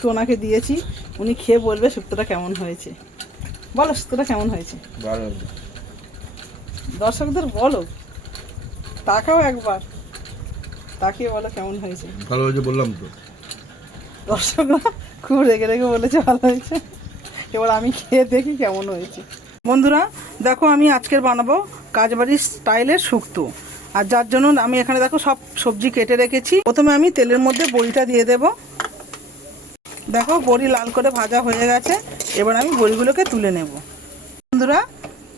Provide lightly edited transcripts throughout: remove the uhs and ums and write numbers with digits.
শুক্তো ওনাকে দিয়েছি, উনি খেয়ে বলবে শুক্তোটা কেমন হয়েছে। বলো শুক্তোটা কেমন হয়েছে, দর্শকদের বলো, তাকাও একবার, তাকিয়ে বলো কেমন হয়েছে। ভালো হয়েছে বললাম তো। দর্শকরা খুব রেগে রেগে বলেছে ভালো হয়েছে। এবার আমি খেয়ে দেখি কেমন হয়েছে। বন্ধুরা দেখো, আমি আজকের বানাবো কাজবাড়ির স্টাইলের শুক্তো। আর যার জন্য আমি এখানে দেখো সব সবজি কেটে রেখেছি। প্রথমে আমি তেলের মধ্যে বড়িটা দিয়ে দেব। দেখো বড়ি লাল করে ভাজা হয়ে গেছে, এবার আমি বড়িগুলোকে তুলে নেব। বন্ধুরা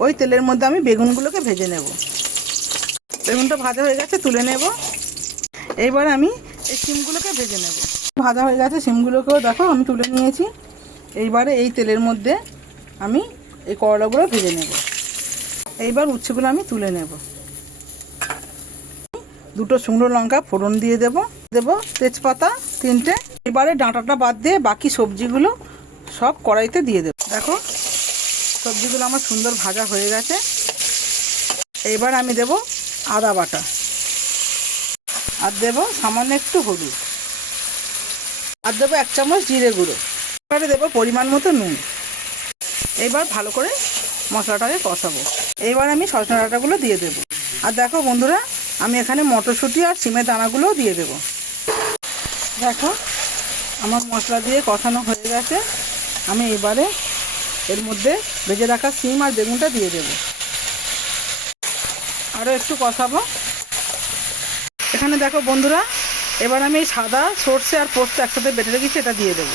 ওই তেলের মধ্যে আমি বেগুনগুলোকে ভেজে নেব। বেগুনটা ভাজা হয়ে গেছে, তুলে নেব। এইবার আমি এই শিমগুলোকে ভেজে নেব। ভাজা হয়ে গেছে, শিমগুলোকেও দেখো আমি তুলে নিয়েছি। এইবারে এই তেলের মধ্যে আমি এই করলাগুলো ভেজে নেব। এইবার উচ্ছেগুলো আমি তুলে নেব। দুটো শুকনো লঙ্কা ফোড়ন দিয়ে দেব, তেজপাতা 3টে। এবারে ডাঁটাটা বাদ দিয়ে বাকি সবজিগুলো সব কড়াইতে দিয়ে দেব। দেখো সবজিগুলো আমার সুন্দর ভাজা হয়ে গেছে। এইবার আমি দেব আদা বাটা, আর দেব সামান্য একটু হলুদ, আর দেবো 1 চামচ জিরে গুঁড়ো। এবারে দেবো পরিমাণ মতো নুন। এইবার ভালো করে মশলাটাকে কষাবো। এইবার আমি সজনে ডাঁটাগুলো দিয়ে দেবো। আর দেখো বন্ধুরা, আমি এখানে মটরশুঁটি আর সিমের দানাগুলোও দিয়ে দেবো। দেখো আমার মশলা দিয়ে কষানো হয়ে গেছে। আমি এবারে এর মধ্যে ভেজে রাখা সিম আর বেগুনটা দিয়ে দেবো। আরও একটু কষাবো। এখানে দেখো বন্ধুরা, এবার আমি এই সাদা সর্ষে আর পোস্ত একসাথে বেটে রেখেছি, এটা দিয়ে দেবো।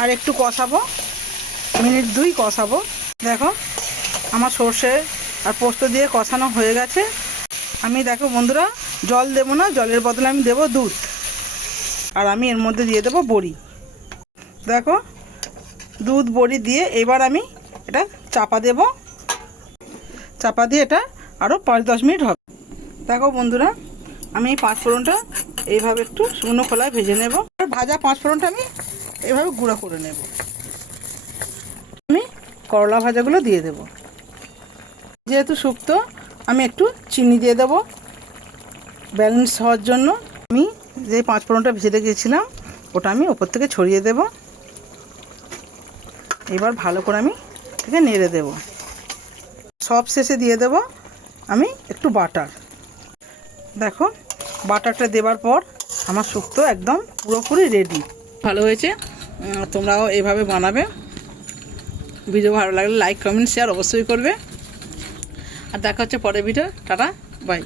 আর একটু কষাবো, মিনিট 2 কষাবো। দেখো আমার সর্ষে আর পোস্ত দিয়ে কষানো হয়ে গেছে। আমি দেখো বন্ধুরা জল দেবো না, জলের বদলে আমি দেবো দুধ। আর আমি এর মধ্যে দিয়ে দেবো বড়ি। দেখো দুধ বড়ি দিয়ে এবার আমি এটা চাপা দেব। চাপা দিয়ে এটা আরও 5-10 মিনিট হবে। দেখো বন্ধুরা, আমি এই 5 ফোড়নটা এইভাবে একটু শুকনো খোলায় ভেজে নেব। আর ভাজা 5 ফোড়নটা আমি এইভাবে গুঁড়ো করে নেব। আমি করলা ভাজাগুলো দিয়ে দেব। যেহেতু শুক্তো, আমি একটু চিনি দিয়ে দেবো ব্যালেন্স হওয়ার জন্য। আমি যে 5 ফোড়নটা ভেজে রেখেছিলাম ওটা আমি ওপর থেকে ছড়িয়ে দেব। এবার ভালো করে আমি এটাকে নেড়ে দেব। সব শেষে দিয়ে দেব আমি একটু বাটার। দেখো বাটারটা দেওয়ার পর আমার শুক্তো একদম পুরোপুরি রেডি। ভালো হয়েছে, তোমরাও এইভাবে বানাবে। ভিডিও ভালো লাগলে লাইক কমেন্ট শেয়ার অবশ্যই করবে। আর দেখা হচ্ছে পরের ভিডিও। Tata bye.